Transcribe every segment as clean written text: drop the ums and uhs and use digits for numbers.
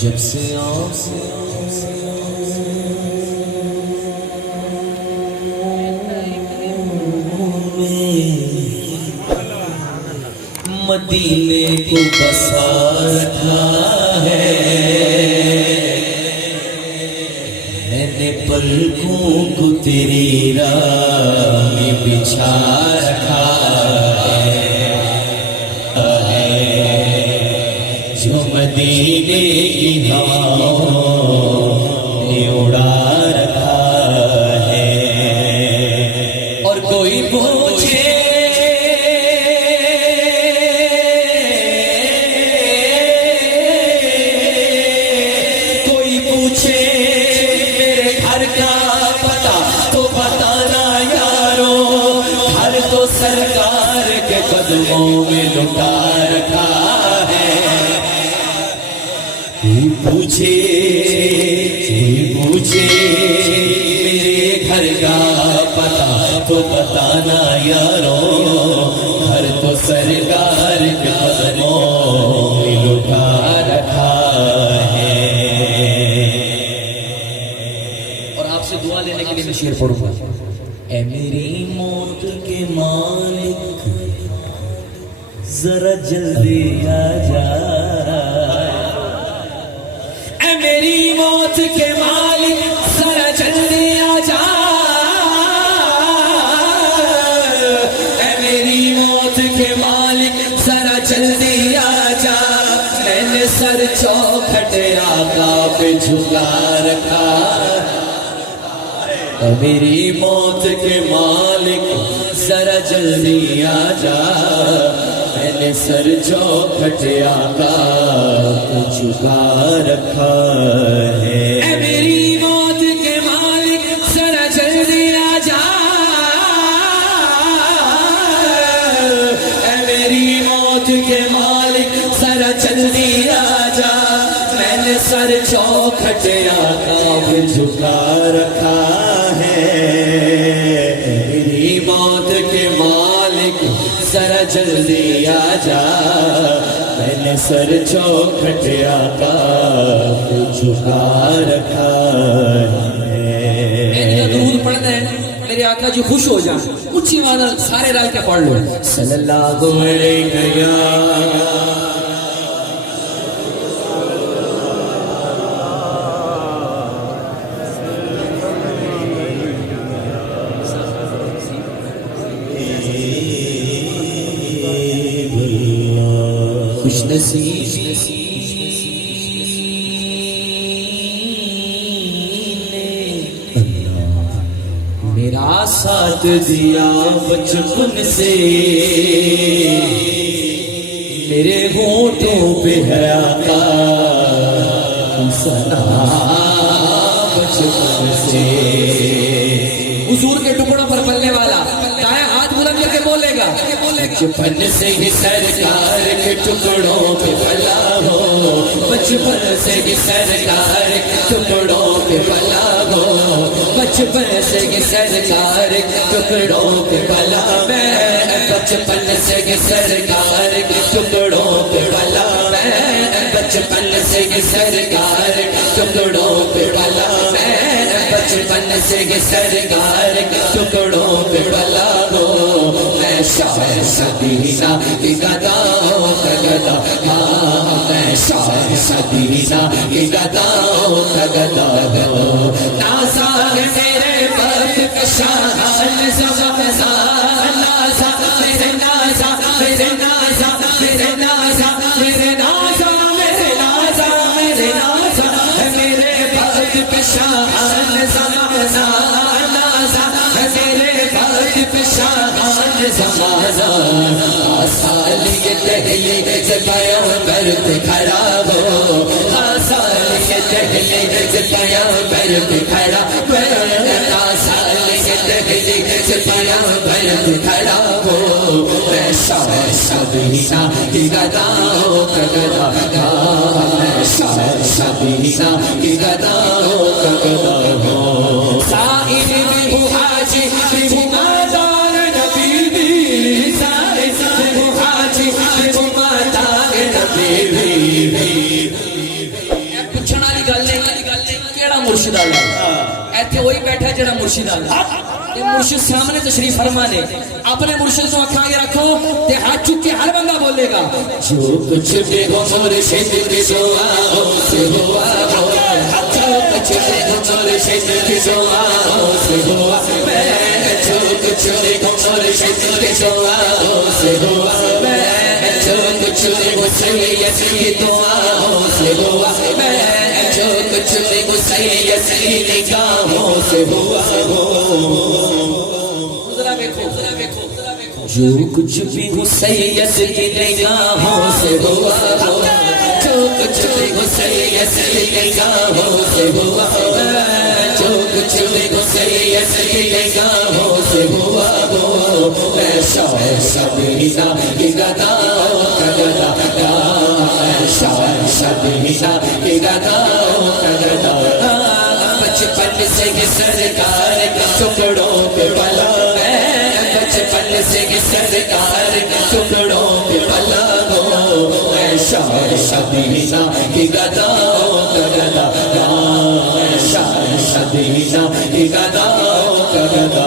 جب سے مدینے کو بسا رکھا ہے، میں نے پلکوں کو تیری راہ میں بچھا رکھا ہے، جو مدینے کی ہواؤں نے اڑا رکھا ہے۔ اور کوئی پوچھے میرے گھر کا پتہ تو بتانا یارو، گھر تو سرکار کے قدموں میں لٹا رکھا ہے۔ پوچھے میرے گھر کا پتہ تو بتانا یارو، گھر تو سرکار کے قدموں میں لٹا رکھا ہے۔ دعا لینے کے لیے میں شعر پڑھوں گا۔ اے میری موت کے مالک ذرا جلدی آ جا، اے میری موت کے مالک ذرا جلدی آ جا، اے میری موت کے مالک ذرا جلدی آ جا، میں نے سر چوکھٹ آقا پہ جھکا رکھا۔ میری موت کے مالک ذرا جلدی آ جا، میں نے سر چوکھٹ آقا کو جھکا رکھا ہے۔ اے میری موت کے مالک ذرا جلدی آ جا، اے میری موت کے مالک ذرا جلدی آ جا، میں نے سر چوکھٹ آقا کو جھکا رکھا ہے۔ میری موت کے مالک ذرا جلدی آ جا، میں نے سر چوکھٹ آقا کو جھکا رکھا ہے۔ میں نے درود پڑھنا ہے، میرے آقا جو خوش ہو جائیں، اچھی آواز سارے رات کے پڑھ لو۔ صلی اللہ علیہ یا خوش نصیبی نے میرا ساتھ دیا بچپن سے، میرے ہونٹوں پہ ہے آقا ثنا بچپن سے۔ حضور کے ٹکڑوں پر پلنے والا دائیں ہاتھ بلند کر کے بولے گا، بچپن سے ہی سرکار کے ٹکڑوں پہ پلا ہو، بچپن سے ہی سرکار کے ٹکڑوں پہ پلا ہو، بچپن سے ہی سرکار کے ٹکڑوں پہ پلا، میں بچپن سے ہی سرکار کے ٹکڑوں پہ پلا، میں بچپن سے ہی سرکار کے ٹکڑوں پہ پلا، میں بچپن سے ہی سرکار کے ٹکڑوں پہ پلا ہو، میں شاعر مدینہ کی گداؤں کا گدا، میں شاعر مدینہ کی گداؤں کا گدا ہوں، نازا ہے میرے وقت کا شان زمان، نازا میرے نازا میرے نازا میرے نازا میرے نازا میرے نازا میرے نازا ہے میرے وقت کا شان زمان، نازا ہے میرے وقت کا شان زمانہ، آسالی دہلی سے پیغمبر پہ کھڑا ہو، آسالی دہلی سے پیغمبر پہ کھڑا ہو، آسالی دہلی سے پیغمبر پہ کھڑا ہو، میں شاعر مدینہ کی گداؤں کا گدا، میں شاعر مدینہ کی گداؤں کا گدا ہوں، سائل بھی ہوں حاجی بھی ہوں مادار نبی بھی، سائل بھی ہوں حاجی وہی بیٹھا ہے جڑا مرشد آ تے مرشد سامنے تشریف فرما نے اپنے مرشد کو اکھاں کے رکھو تے ہاتھ چک کے ہر بندہ بولے گا جو کچھ بھی ہو مرشد کی دعاؤں سے ہوا ہو جو کچھ بھی ہو مرشد کی دعاؤں سے ہوا میں جو کچھ بھی ہو مرشد کی دعاؤں سے ہوا میں جو کچھ بھی ہو سید کی دعاؤں سے ہوا میں جو کچھ بھی ہو سید کی نگاہوں سے ہوا ذرا دیکھو ذرا دیکھو جو کچھ بھی ہو سید کی نگاہوں سے ہوا جو کچھ بھی ہو سید کی نگاہوں سے ہوا جو کچھ بھی ہو سید کی نگاہوں سے ہوا میں شاہ شبینا کی گداؤں کا گدا شاہ شبینا کی گداؤں کا گدا بچپن سے ہی سرکار کے ٹکڑوں پہ پلا بچپن سے ہی سرکار کے ٹکڑوں پہ پلا ہو میں شاہ شبینا کی گداؤں کا گدا شاہ شبینا کی گداؤں کا گدا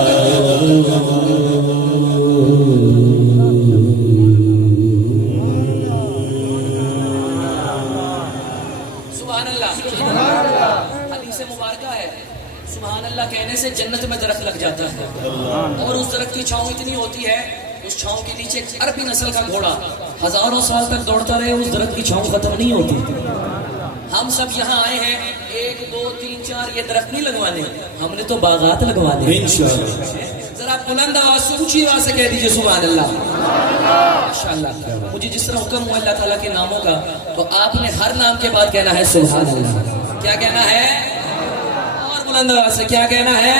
سبحان اللہ حدیث مبارکہ ہے سبحان اللہ کہنے سے جنت میں درخت لگ جاتا ہے اور اس درخت کی چھاؤں اتنی ہوتی ہے اس چھاؤں کے نیچے عربی نسل کا گھوڑا ہزاروں سال تک دوڑتا رہے اس درخت کی چھاؤں ختم نہیں ہوتی ہم سب یہاں آئے ہیں 1 2 3 4 یہ درخت نہیں لگوانے ہم نے تو باغات لگوانے ذرا بلند آواز سے اونچی آواز سے کہہ دیجئے سبحان اللہ ماشاءاللہ مجھے جس طرح حکم ہوا اللہ تعالیٰ کے ناموں کا تو آپ نے ہر نام کے بعد کہنا ہے سبحان اللہ کیا کہنا ہے اور بلند آواز سے کیا کہنا ہے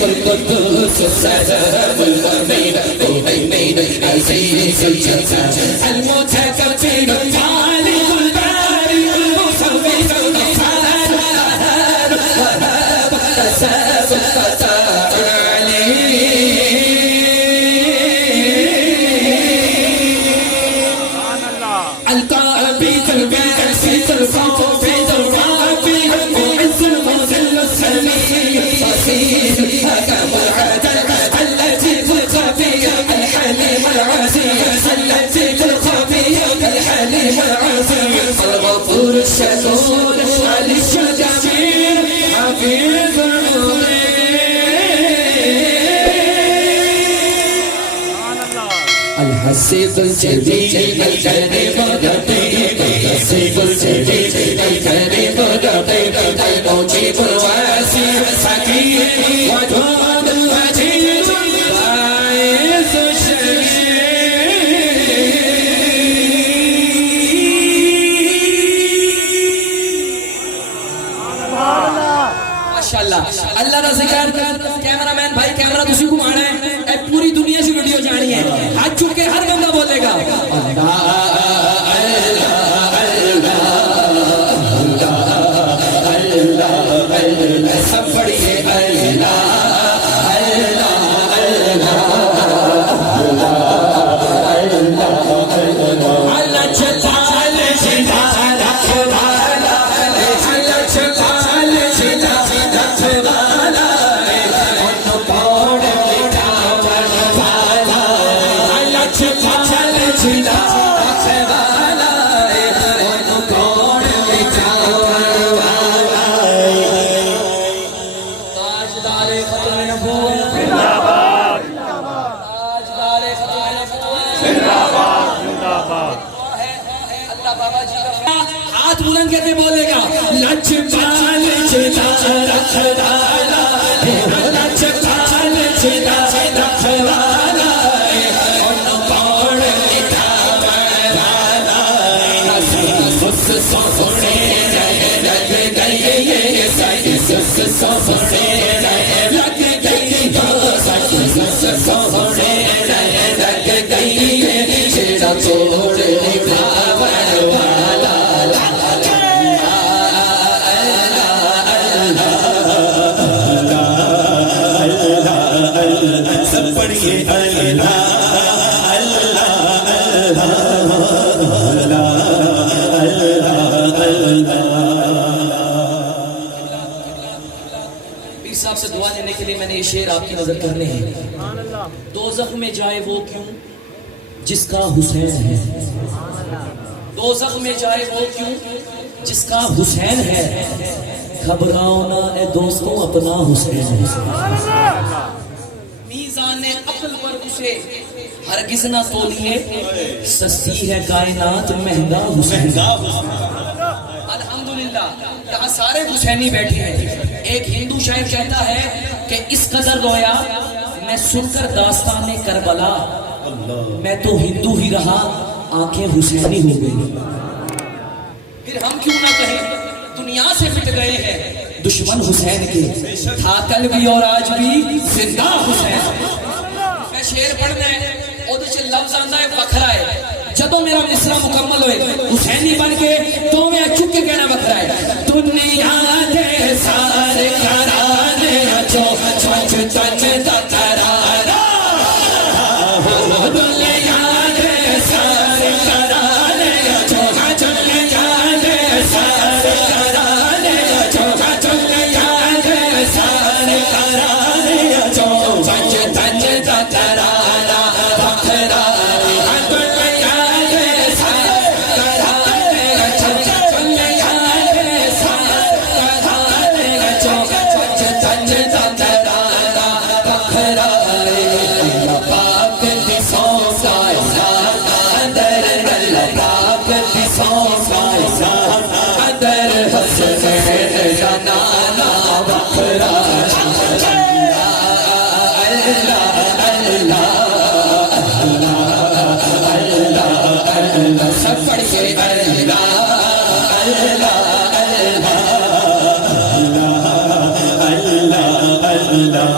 القدوس السلام المؤمن المهيمن العزيز الجبار المتكبر الخالق البارئ المصور الغفار الوهاب الرزاق الفتاح العليم القابض الباسط الخوف الرافع المعز المذل السميع البصير حكم العدل اللطيف الخبير الحليم العزيز اللطيف الخبير الحليم العزيز الغفور الشكور علي الجميل حفيظ المغيب الحسيب الجليل الكريم الرقيب الحسيب الجليل الكريم الرقيب المجيب الواسع الحكيم ودود الوجيد الباعث الشهيد ماشاءاللہ اللہ کا ذکر کیمرہ مین بھائی کیمرہ تسی کو مانا ہے اے پوری دنیا سے ویڈیو جانی ہے ہاتھ چک کے ہر بندہ بولے گا اللہ سب پڑھیے ہاتھ بلند کر کے بولے گا لچپال چلا رکھوالا لچپال چلا رکھوالا ان پوڑ مٹاوالا سس سونے لگ گئی یہ سس سونے لگ شعر آپ کی نظر کرنے ہیں. دوزخ میں جائے وہ کیوں جس کا حسین ہے, دوزخ میں جائے وہ کیوں جس کا حسین ہے, گھبراؤ نہ اے دوستوں اپنا حسین ہے. میزان عقل پر اسے ہرگز نہ تولیے, سستی ہے کائنات مہنگا حسین. الحمدللہ یہاں سارے حسینی بیٹھے ہیں. ایک ہندو شاعر کہتا ہے کہ اس قدر رویا میں سن کر داستان کربلا, میں تو ہندو ہی رہا آنکھیں حسینی ہو گئی. پھر ہم کیوں نہ کہیں دنیا سے مٹ گئے ہیں دشمن حسین کے, تھا کل بھی اور آج بھی زندہ حسین. میں شعر پڑھنا ہے اور چ لفظ آندا ہے بکھرا ہے, جدوں میرا مصرع مکمل ہوئے حسینی بن کے تو میں چک کے کہنا بکھرا ہے. دنیا دے سارے کرانے جو چچ چچ دا کرارا, دنیا دے سارے کرانے جو دنیا دے سارے کرانے جو دنیا دے سارے کرانے جو چچ چچ دا کرارا بکھرا. سب پڑھ کے اللہ اللہ اللہ اللہ.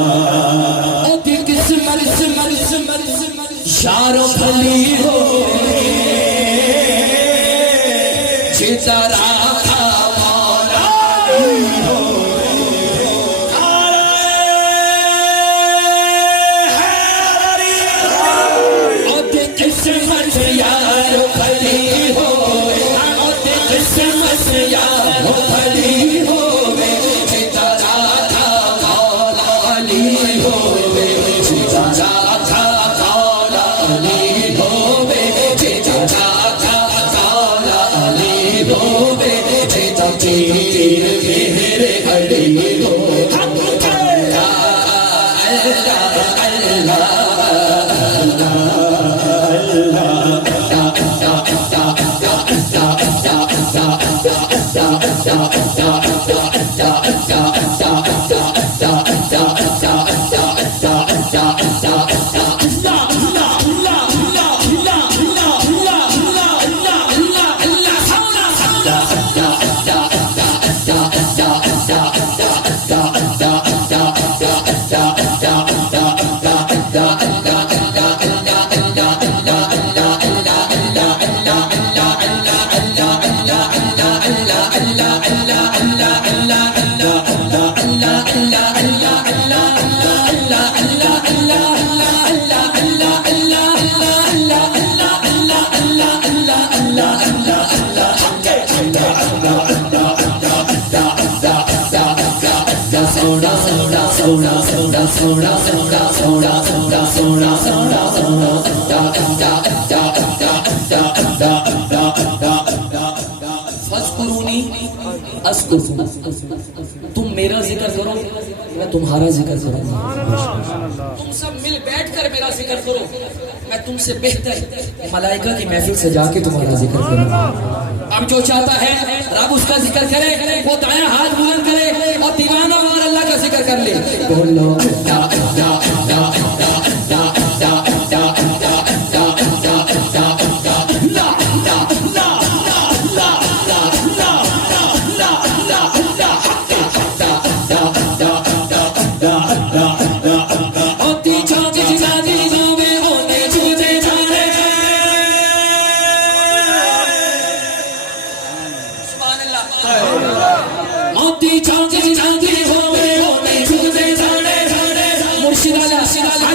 یارو بھلی ہو جدرا تم میرا ذکر کرو میں تمہارا ذکر کروں. تم سب مل بیٹھ کر میرا ذکر کرو, میں تم سے بہتر ملائکہ کی محفل سے جا کے تمہارا ذکر کروں. اب جو چاہتا ہے رب اس کا ذکر کرے, وہ دائیں ہاتھ بلند کرے اور دیوانہ وار اللہ کا ذکر کر لے. بولو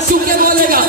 چکے بولے گا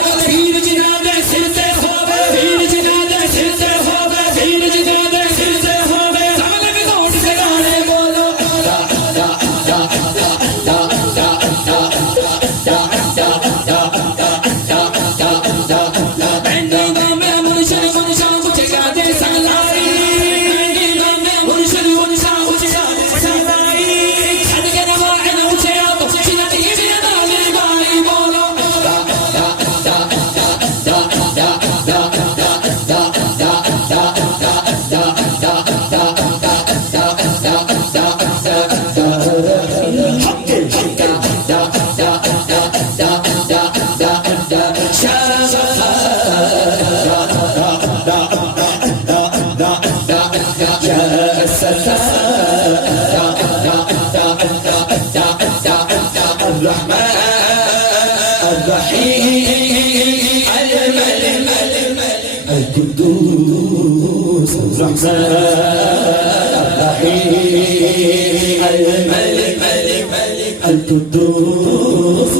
جسد الرحمن الرحيم الملك القدوس الرحمن الرحيم الملك القدوس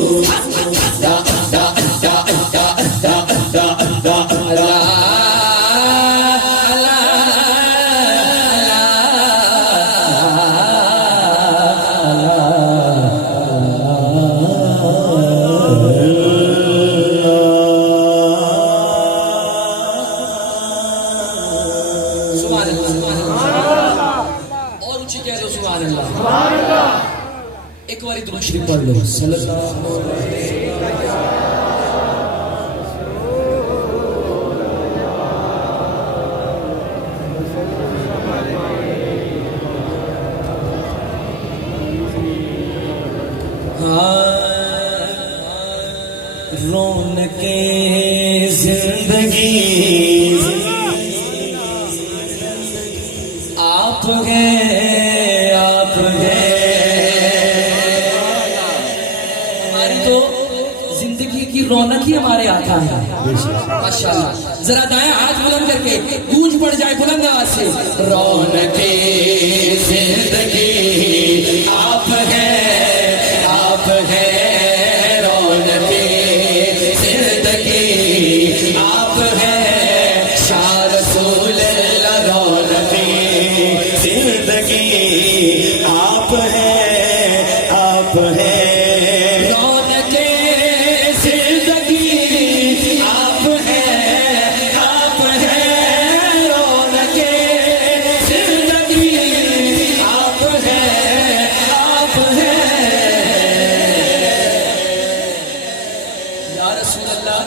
ایک بار درود شریف پڑھ لو صلی اللہ رونق زندگی آپ ہیں آپ ہیں ہماری تو زندگی کی رونق ہی ہمارے آقا ہے ماشاءاللہ ذرا دائیں ہاتھ بلند کر کے گونج پڑ جائے بلند آواز سے رونق زندگی آپ ہیں آپ ہیں رونق زندگی آپ ہیں شاہ رسول اللہ رونق زندگی آپ ہیں آپ ہیں رونق زندگی آپ ہیں آپ ہیں رونق زندگی آپ ہیں آپ ہیں یا رسول اللہ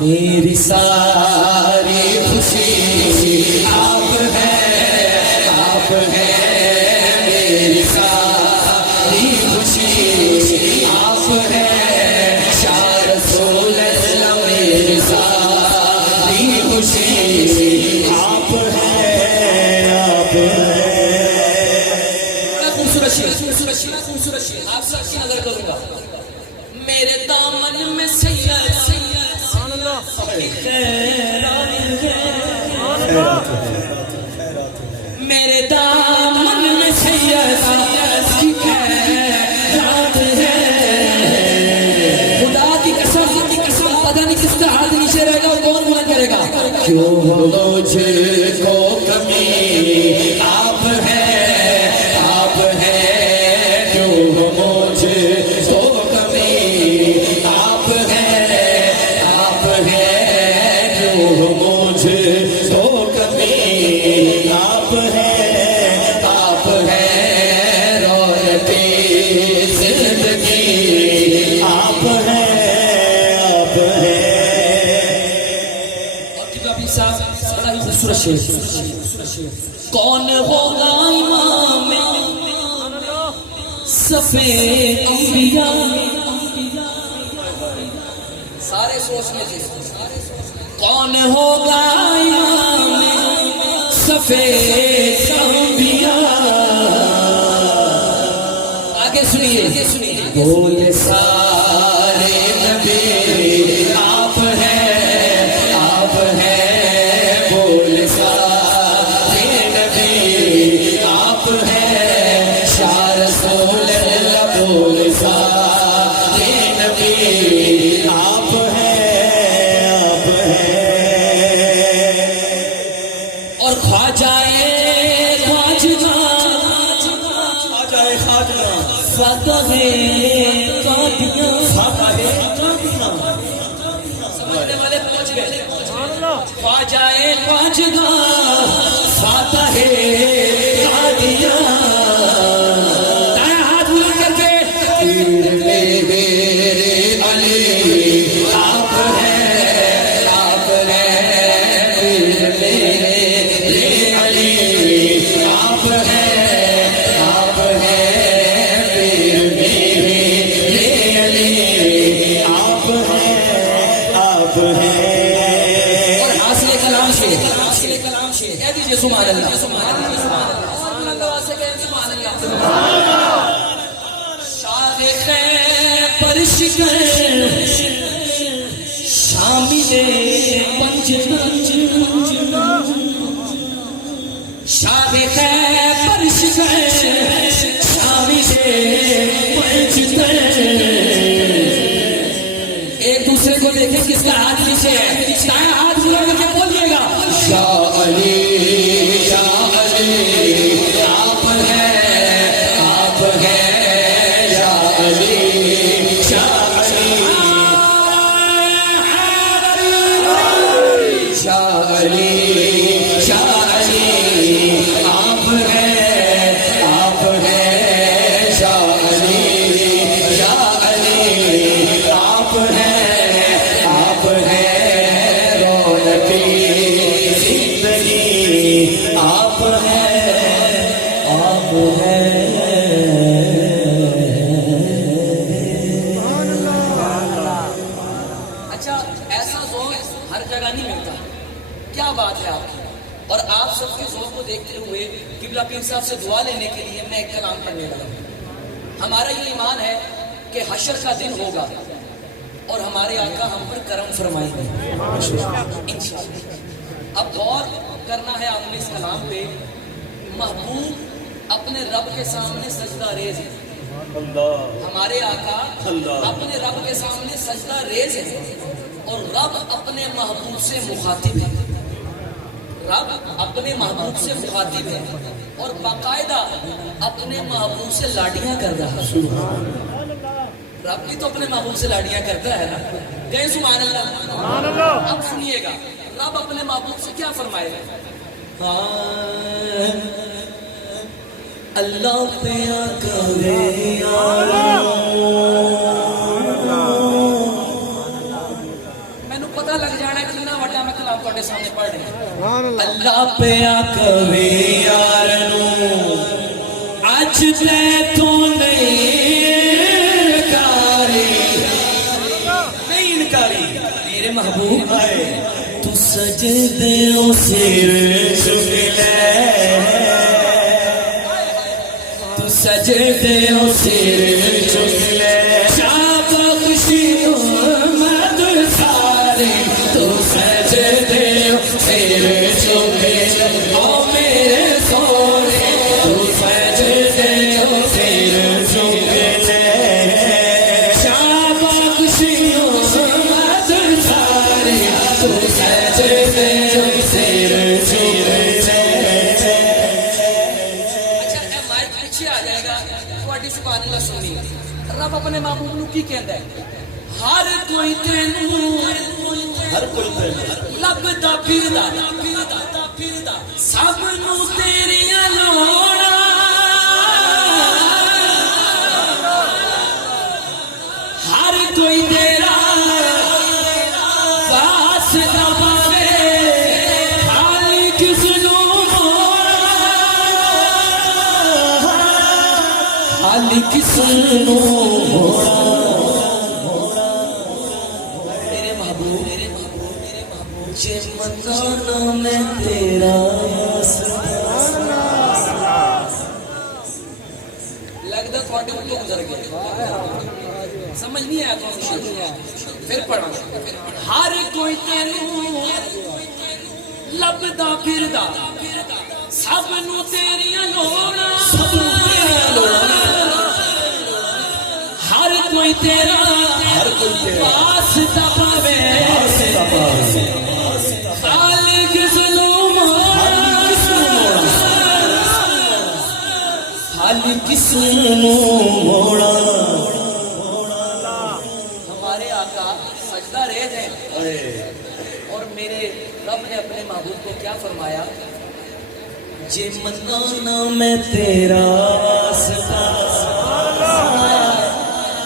میری ساری خوشی آپ ہیں آپ ہیں میری ساری خوشی آپ ہیں شاہ رسول اللہ میری ساری خوشی آپ ہیں آپ ہیں بڑا خوبصورت شعر آپ سب کی نظر کروں گا میرے دامن میں سید میرے دامن میں سید کی خیرات ہے خدا کی قسم پتہ نہیں کس کا ہاتھ نیچے رہے گا اور کون بلند کرے گا کیوں مجھ کو کمی آپ ہیں آپ ہیں کیوں مجھ کو کمی آپ ہیں آپ ہیں کیوں مجھ کو کمی آپ ہیں رونق زندگی آپ ہیں آپ ہیں اور کتاب عبد صاحب بڑا ہی خوبصورت شعر کون ہوگا امام سفید انبیاء سارے سوچنے تھے کون ہوگا امام سفید انبیاء آگے سنیے وہ یہ سارے نبی آپ ہیں بول سارے نبی آپ ہیں شاہ رسول اللہ بول سارے نبی آپ ہیں اور خواجائے خواجہ فتح قادیاں سمجھنے والے پہنچ گئے خواجائے خواجہ فتح قادیاں دائیں ہاتھ بلند کر کے پیر میرے علی آپ ہیں پیر میرے علی کہہ دیجئے سبحان اللہ سبحان اللہ اور بلند آواز سے کہیں سبحان اللہ شاہ خیبر شکر شامل پنج شاہ خیبر شکر شامل پنج ایک دوسرے کو دیکھیں کس کا ہاتھ نیچے ہے دائیں ہاتھ بلا کر کے بولیے گا شاہ علی آپ ہیں یا علی شاہ علی آپ ہیں شاہ علی آپ ہیں رونقی زندگی آپ اچھا ایسا ذوق ہر جگہ نہیں ملتا کیا بات ہے آپ کی اور آپ سب کے ذوق کو دیکھتے ہوئے قبلہ پیر صاحب سے دعا لینے کے لیے میں ایک کلام پڑھنے والا ہوں ہمارا یہ ایمان ہے کہ حشر کا دن ہوگا اور ہمارے آقا ہم پر کرم فرمائیں گے انشاءاللہ اب غور کرنا ہے آپ نے اس کلام پہ محبوب اپنے رب کے سامنے سجدہ ریز ہے ہمارے آقا اپنے رب کے سامنے سجدہ ریز ہے اور رب اپنے محبوب سے مخاطب ہے رب اپنے محبوب سے مخاطب ہے اور باقاعدہ اپنے محبوب سے لاڈیاں کر رہا ہے رب بھی تو اپنے محبوب سے لاڈیاں کرتا ہے نا کہیں سبحان اللہ اب سنیے گا رب اپنے محبوب سے کیا فرمائے گا اللہ پیا کرے مینوں پتہ لگ جانا ہے کتنا وڈا میں کلام تواڈے سامنے پڑھ رہا ہوں اللہ پیا کرے یار نو اج تے تو محبوب آئے تو سجدوں سر جھک لے تو سجدوں سر جھک لے شاہ بخشی امت سارے تو سجدوں سر جھک لے او میرے سونے تو سجدوں سر جھک لے شاہ بخشی رب اپنے محبوب نو کی کہندا ہے ہر کوئی تینوں لبدا پھردا سب نو تیریاں لوڑاں ہر کوئی تیرا واسطہ پاوے خالی کس نو خالی کس نو میرے محبوب جے منانا میں تیرا لگتا تھوڑے اتوں گزر گیا سمجھ نہیں آیا تو پھر پڑھا ہر کوئی تینوں لبدا پھردا سب نو تیریاں لوڑاں ہر کوئی تیرا واسطہ پاوے خالق ظلم خالق کس نو موڑا ہمارے آقا سجدہ ریز ہیں اور میرے رب نے اپنے محبوب کو کیا فرمایا جے منانا میں تیرا واسطہ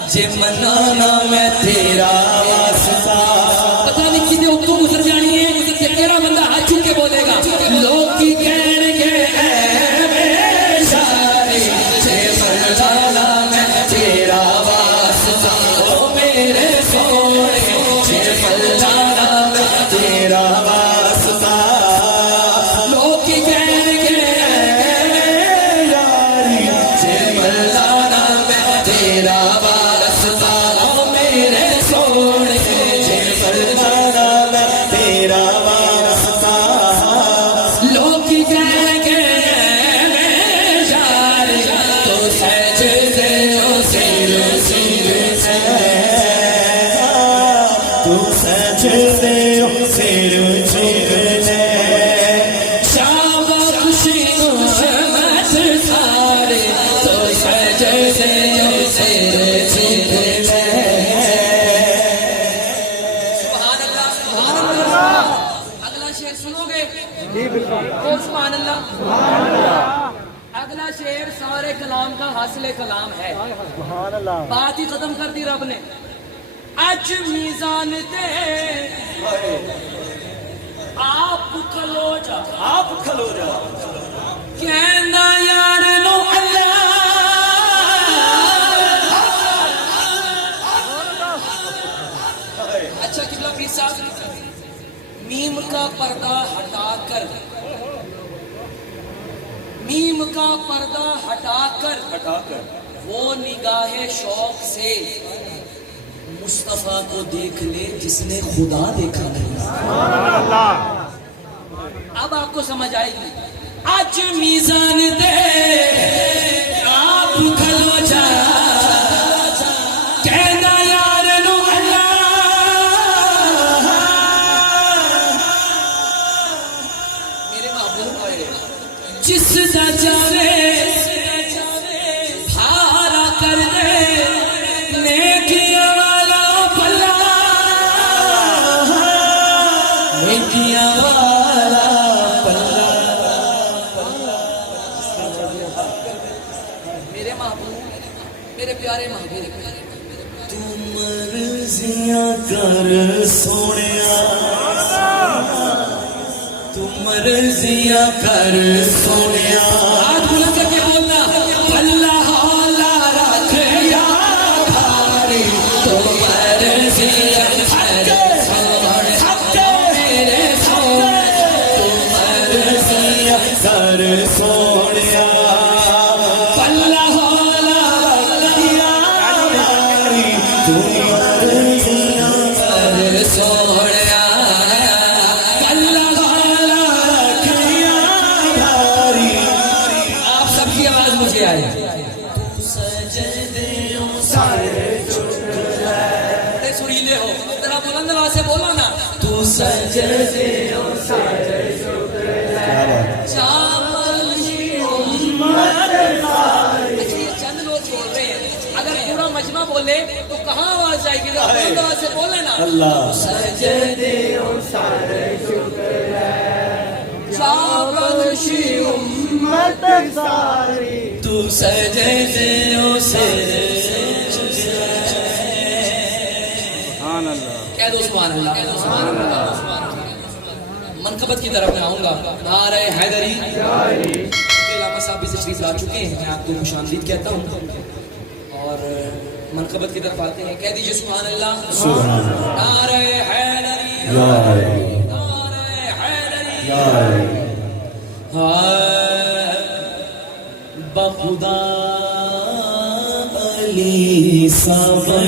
جے منانا میں تیرا واسطہ پتہ نہیں کدے اتوں گزر جانی ہے کہ تیرا بندہ ہاتھ چک کے بولے گا لوگ کی کہن گے اے میرے شاعری جے منانا میں تیرا واسطہ او میرے سونے جے منانا میں تیرا واسطہ لوگ کی سبحان اللہ. اگلا شعر سارے کلام کا حاصل کلام ہے. بات ہی ختم کر دی رب نے. اج میزان تے آپ کھلو جا, آپ کھلو جا, کہنا یار نو اللہ. اچھا قبلہ پیر صاحب, میم کا پردہ ہٹا کر, میم کا پردہ ہٹا کر وہ نگاہ شوق سے مصطفیٰ کو دیکھ لے جس نے خدا دیکھا نہیں. اب آپ کو سمجھ آئے گی. آج میزان دے آپ کھلو جا, کہنا یار نو اللہ. میرے محبوب آئے جس دا چاہے بھارا کر دے نیکیاں والا پلا, نیکیاں والا پلا. میرے محبوب, میرے پیارے محبوب, تو مرضیاں کر سونیا, تو مرضیاں کر سونیا. ہاتھ بلند کر کے بولنا, اللہ حالا رکھ یا بھاری, تو مرضیاں کر میرے سونے, تو مرضیاں کر سونیا, اللہ حالا رکھ یا تو مرضیاں کر سوڑیا, اللہ حالا رکھ یا بھاری. آپ سب کی آواز مجھے آئی. بڑے سریلے ہو, ذرا بلند آواز سے بولو نا. تو سجدے چند لوگ چھوڑ رہے ہیں, اگر پورا مجمع بولے تو کہاں آواز جائے گی؟ بلند آواز سے بولے نا. اللہ سجدے شاباشی امت ساری, تو سجدے سے کہہ دو سبحان اللہ, کہہ دو سبحان اللہ. منقبت کی طرف میں آؤں گا. نعرہ حیدری, علامہ صاحب بھی تشریف لا چکے ہیں, میں آپ کو خوش آمدید کہتا ہوں. اور منقبت کی طرف آتے ہیں, کہہ دیجئے سبحان اللہ. نعرہ حیدری, نعرہ حیدری, بخدا علی صبر.